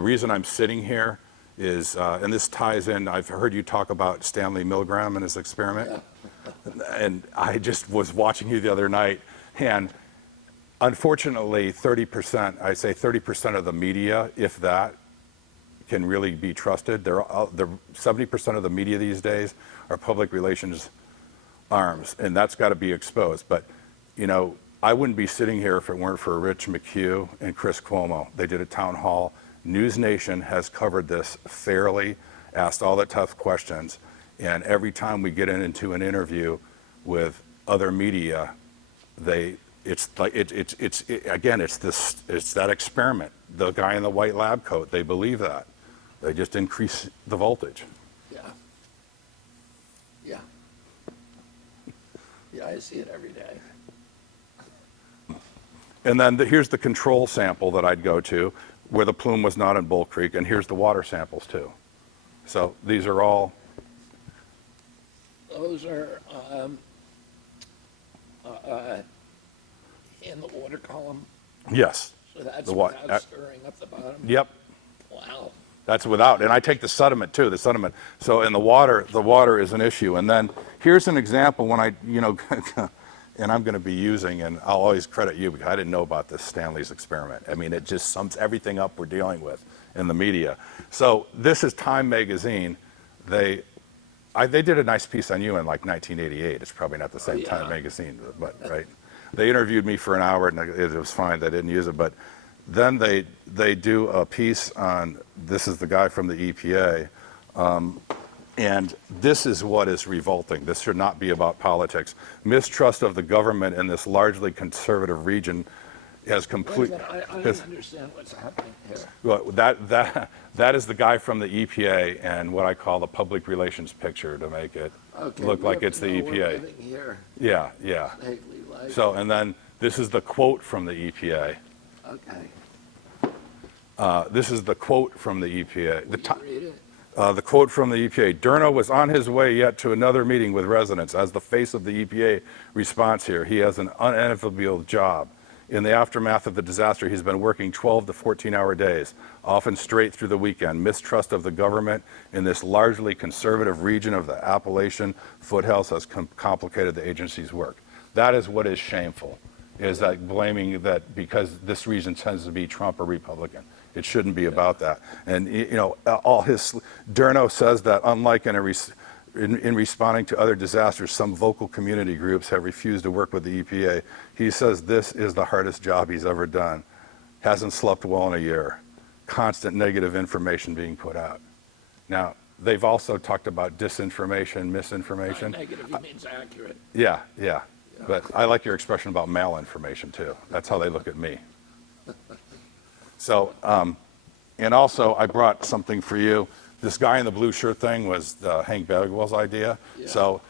The reason I'm sitting here is, and this ties in, I've heard you talk about Stanley Milgram and his experiment. And I just was watching you the other night, and unfortunately, 30%, I say 30% of the media, if that, can really be trusted. 70% of the media these days are public relations arms, and that's got to be exposed. But, you know, I wouldn't be sitting here if it weren't for Rich McHugh and Chris Cuomo. They did a town hall. News Nation has covered this fairly, asked all the tough questions, and every time we get into an interview with other media, it's that experiment. The guy in the white lab coat, they believe that. They just increase the voltage. Yeah. Yeah. Yeah, I see it every day. And then here's the control sample that I'd go to, where the plume was not in Bull Creek, and here's the water samples too. So these are all. Those are in the water column. Yes. So that's The without stirring up the bottom. Yep. Wow. That's without, and I take the sediment too, the sediment. So in the water is an issue. And then here's an example when I, you know, and I'm going to be using, and I'll always credit you because I didn't know about this Stanley's experiment. I mean, it just sums everything up we're dealing with in the media. So this is Time magazine. They did a nice piece on you in like 1988. It's probably not the same Time magazine, but right. They interviewed me for an hour, and it was fine. They didn't use it, but then they do a piece on, this is the guy from the EPA, and this is what is revolting. This should not be about politics. Mistrust of the government in this largely conservative region has complete. I don't understand what's happening here. Well, that is the guy from the EPA and what I call the public relations picture to make it look like it's the EPA. We're living here. Yeah. So, and then this is the quote from the EPA. Okay. This is the quote from the EPA. Will you read it? The quote from the EPA, Durno was on his way yet to another meeting with residents. As the face of the EPA response here, he has an unenviable job. In the aftermath of the disaster, he's been working 12 to 14-hour days, often straight through the weekend. Mistrust of the government in this largely conservative region of the Appalachian foothills has complicated the agency's work. That is what is shameful, is that blaming that because this region tends to be Trump or Republican. It shouldn't be about that. And, you know, Durno says that unlike in responding to other disasters, some vocal community groups have refused to work with the EPA. He says this is the hardest job he's ever done. Hasn't slept well in a year. Constant negative information being put out. Now, they've also talked about disinformation, misinformation. Negative means accurate. Yeah. But I like your expression about malinformation too. That's how they look at me. So, and also I brought something for you. This guy in the blue shirt thing was Hank Bagwell's idea. Yeah. So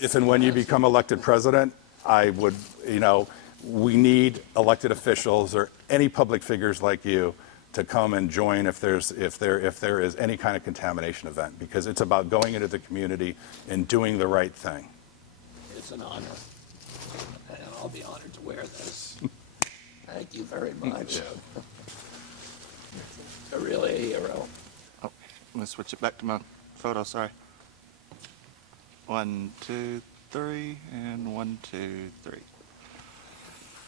if and when you become elected president, I would, you know, we need elected officials or any public figures like you to come and join if there is any kind of contamination event, because it's about going into the community and doing the right thing. It's an honor, and I'll be honored to wear this. Thank you very much. Yeah. You're really a hero. Oh, I'm going to switch it back to my photo, sorry. 1, 2, 3, and 1, 2, 3.